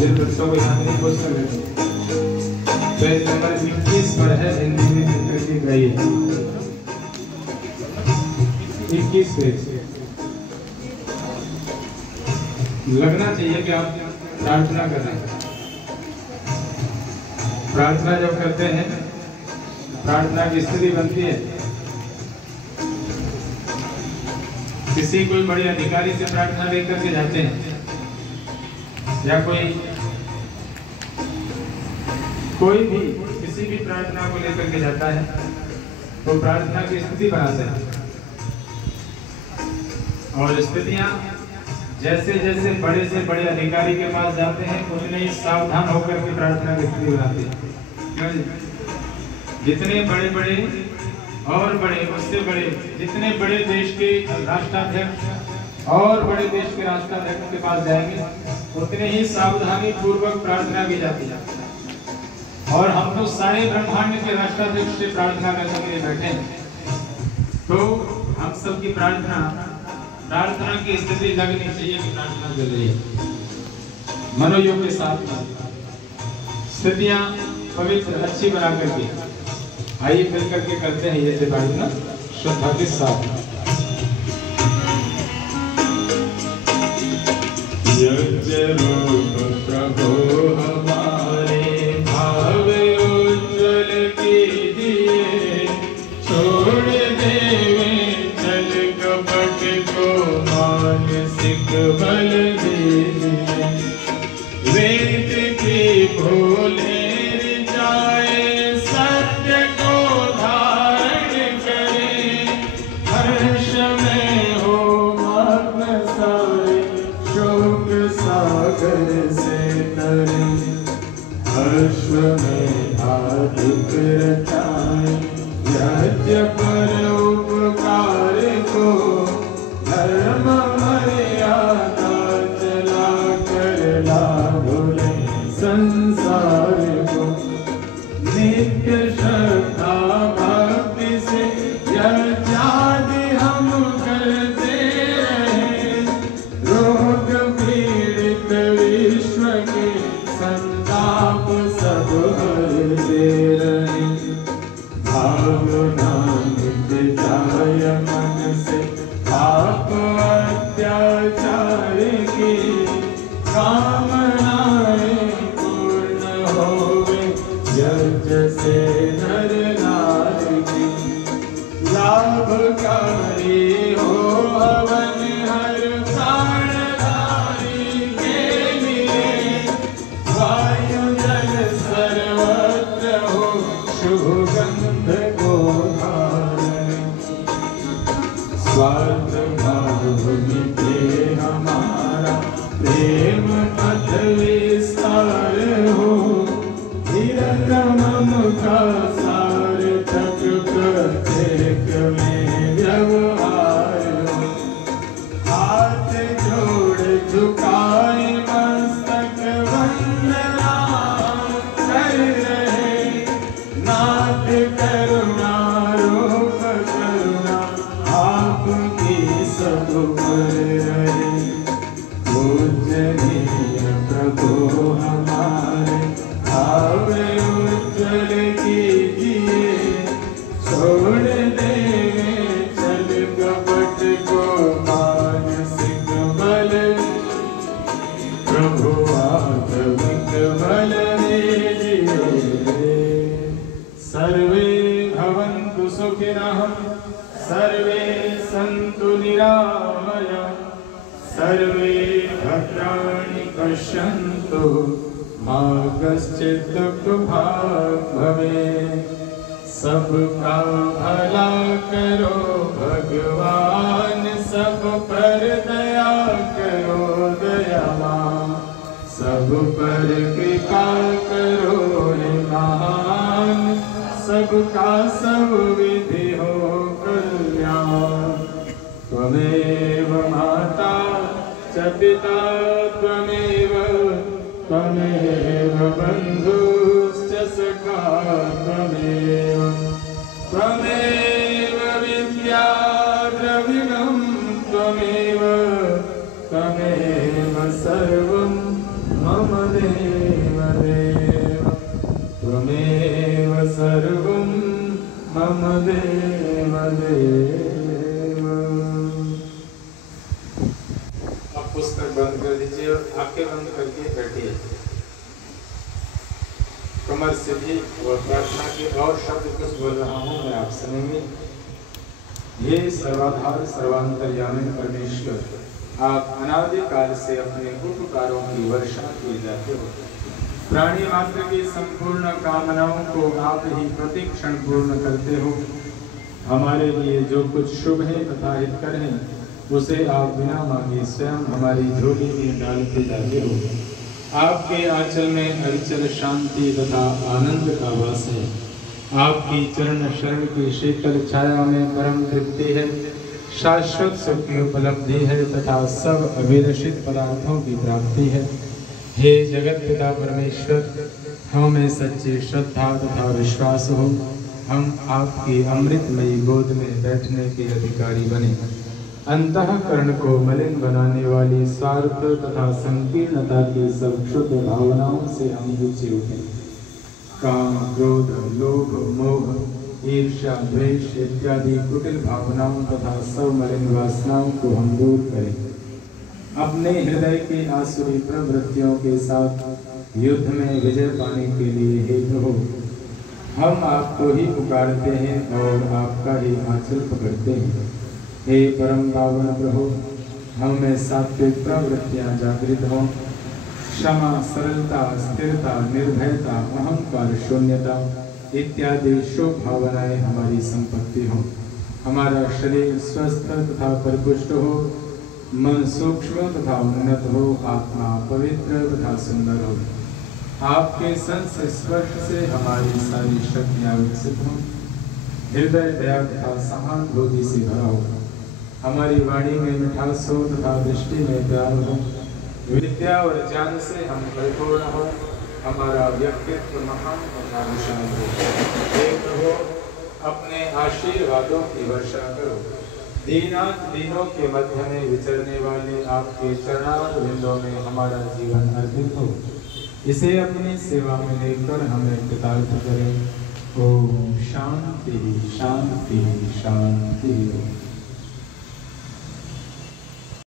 जिन बच्चों को याद नहीं वो कर लेते। पेज नंबर 21 पर है, हिंदी में चित्र की गई है 21 पेज। लगना चाहिए कि आप प्रार्थना कर रहे हैं। प्रार्थना जब करते हैं, प्रार्थना की स्थिति बनती है। किसी कोई बड़े अधिकारी से प्रार्थना लेकर के जाते हैं, या कोई भी किसी भी प्रार्थना को लेकर के जाता है तो प्रार्थना की स्थिति बनाते हैं। और स्थितियां जैसे जैसे बड़े से बड़े अधिकारी के पास जाते हैं उतने ही सावधान होकर के प्रार्थना की स्थिति बनाते हैं। क्यों जी? जितने बड़े बड़े और बड़े, उससे बड़े, जितने बड़े देश के राष्ट्राध्यक्ष और बड़े देश के राष्ट्राध्यक्ष के पास जाएंगे उतने ही सावधानी पूर्वक प्रार्थना की जाती है। और हम तो सारे ब्रह्मांड के राष्ट्राध्यक्ष से प्रार्थना करने के लिए बैठे हैं, तो हम सबकी प्रार्थना की स्थिति लगनी चाहिए कि प्रार्थना कर रही है। मनोयोग के साथ स्थितियां पवित्र अच्छी बना करके आइए मिल करके करते हैं ये प्रार्थना श्रद्धा के साथ। यज्ञ रूप प्रभु हमारे भाव उज्ज्वल कीजिए, छोड़ देवे चल कपट को मानसिक बल दीजिए, वेद की भोले जाए सत्य को धारण करे, हर्ष में हो मग्न सारे शोक सागर से तरे, हर्ष में आदिक रचाए यज्ञ पर उपकार को, धर्म मर्यादा चला कर लाभ ले संसार को, नित्य श्रद्धा भक्ति से यज्ञादि हम करते रहे, रोग पीड़ित विश्व के संताप सब हरते रहे, भावना मिट जाय मन से पाप अत्याचार की, कामनाएं पूर्ण होवे यज्ञ से नर नारी की, लाभकारी हो हवन हर प्राणधारी के लिए, वायु जल सर्वत्र हो शुभ गंध को धारण, स्वार्थ भाव मिटे हमारा प्रेम पथ विस्तार हो, निरतम का सार्थक प्रत्येक में व्यवहार हो, हाथ जोड़ झुकाए मस्तक वंदना कर रहे, नाथ करुणा रूप करुणा आपकी सब पर रहे, पूजनीय प्रभु हमारे भाव उज्ज्वल कीजिए, छोड़ देवे चल कपट को मानसिक बल, प्रभु आत्मिक बल दीजिए। सर्वे भवन्तु सुखिनः, सर्वे सन्तु निरामयाः, सर्वे भद्राणि पश्यन्तु मा कश्चित् दुःखभाग् भवेत्। सबका भला करो भगवान, सब पर दया करो दयावान, सब पर कृपा करो हे महान, सबका सब विधि हो कल्याण। त्वमेव माता च पिता त्वमेव बन्धुश्च सखा त्वमेव, त्वमेव विद्या द्रविणं त्वमेव सर्वं मम देव। मम देव देव। अब पुस्तक बंद कर दीजिए और आंखें बंद करके बैठिए। कमर सीधी और प्रार्थना के और शब्द कुछ बोल रहा हूँ मैं, आप सुनेंगे। हे सर्वाधार सर्वांतर्यामी परमेश्वर, आप अनादि काल से अपने उपकारों की वर्षा किए जाते हो। प्राणी मात्र की संपूर्ण कामनाओं को आप ही प्रतिक्षण पूर्ण करते हो। हमारे लिए जो कुछ शुभ है तथा हितकर है उसे आप बिना मांगे स्वयं हमारी झोली में डालते जाते हो। आपके आंचल में अविचल शांति तथा आनंद का वास है। आपकी चरण शरण की शीतल छाया में परम तृप्ति है, शाश्वत सुख की उपलब्धि है तथा सब अविरसित पदार्थों की प्राप्ति है। हे जगत पिता परमेश्वर, हमें सच्ची श्रद्धा तथा विश्वास हो, हम आपकी अमृतमयी गोद में बैठने के अधिकारी बने। अंतःकरण को मलिन बनाने वाली स्वार्थ तथा संकीर्णता की सब क्षुद्र भावनाओं से हम ऊंचे उठे। काम, क्रोध, लोभ, मोह, ईर्ष्या, द्वेष इत्यादि कुटिल भावनाओं तथा सब मलिन वासनाओं को हम दूर करें। अपने हृदय की आसुरी प्रवृत्तियों के साथ युद्ध में विजय पाने के लिए हे प्रभु, हम आपको ही पुकारते हैं और आपका ही आंचल पकड़ते हैं। हे परम पावन प्रभु, हमें सात्विक प्रवृत्तियां जागृत हों। क्षमा, सरलता, स्थिरता, निर्भयता, अहंकार शून्यता इत्यादि शुभ भावनाएं हमारी संपत्ति हों। हमारा शरीर स्वस्थ तथा परिपुष्ट हो, मन सूक्ष्म तथा उन्नत हो, आत्मा पवित्र तथा सुंदर हो। आपके स्पर्श से हमारी सारी शक्तियां विकसित हों। हृदय दया तथा सहानुभूति से भरा हो। हमारी वाणी में मिठास हो तथा दृष्टि में प्यार हो। विद्या और ज्ञान से हम परिपूर्ण हो। हमारा व्यक्तित्व महान तथा विशाल हो। हे प्रभु, अपने आशीर्वादों की वर्षा करो। दीनात दीनों के मध्य में विचरने वाले आपके चरणारविंदों में हमारा जीवन अर्पित हो। इसे अपनी सेवा में लेकर हमें कृतार्थ करें। ओम शांति शांति शांति।